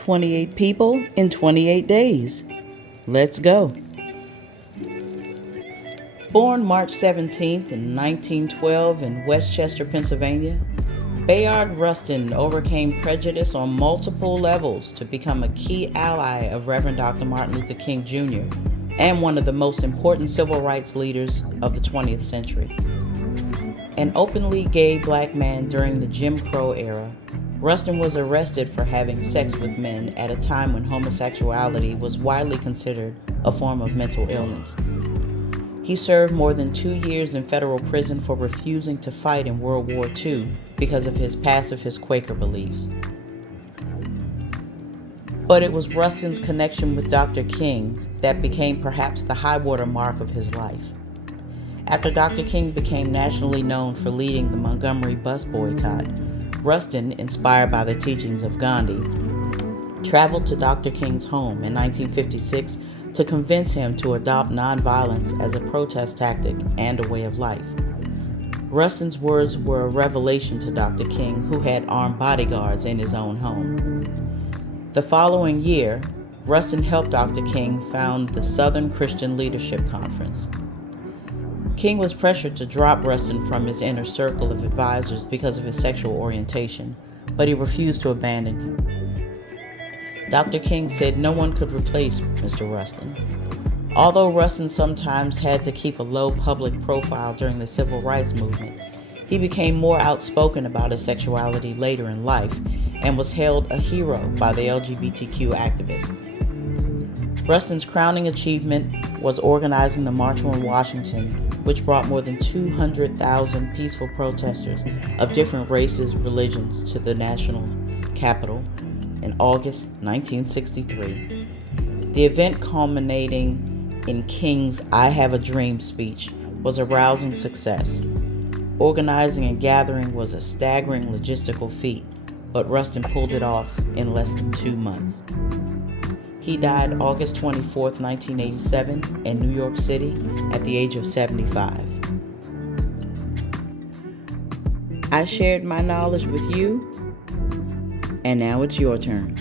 28 people in 28 days. Let's go. Born March 17th in 1912 in Westchester, Pennsylvania, Bayard Rustin overcame prejudice on multiple levels to become a key ally of Reverend Dr. Martin Luther King Jr. and one of the most important civil rights leaders of the 20th century. An openly gay black man during the Jim Crow era, Rustin was arrested for having sex with men at a time when homosexuality was widely considered a form of mental illness. He served more than 2 years in federal prison for refusing to fight in World War II because of his pacifist Quaker beliefs. But it was Rustin's connection with Dr. King that became perhaps the high-water mark of his life. After Dr. King became nationally known for leading the Montgomery bus boycott, Rustin, inspired by the teachings of Gandhi, traveled to Dr. King's home in 1956 to convince him to adopt nonviolence as a protest tactic and a way of life. Rustin's words were a revelation to Dr. King, who had armed bodyguards in his own home. The following year, Rustin helped Dr. King found the Southern Christian Leadership Conference. King was pressured to drop Rustin from his inner circle of advisors because of his sexual orientation, but he refused to abandon him. Dr. King said no one could replace Mr. Rustin. Although Rustin sometimes had to keep a low public profile during the civil rights movement, he became more outspoken about his sexuality later in life and was hailed a hero by the LGBTQ activists. Rustin's crowning achievement was organizing the March on Washington, which brought more than 200,000 peaceful protesters of different races, religions to the national capital in August 1963. The event, culminating in King's "I Have a Dream" speech, was a rousing success. Organizing and gathering was a staggering logistical feat, but Rustin pulled it off in less than 2 months. He died August 24, 1987, in New York City at the age of 75. I shared my knowledge with you, and now it's your turn.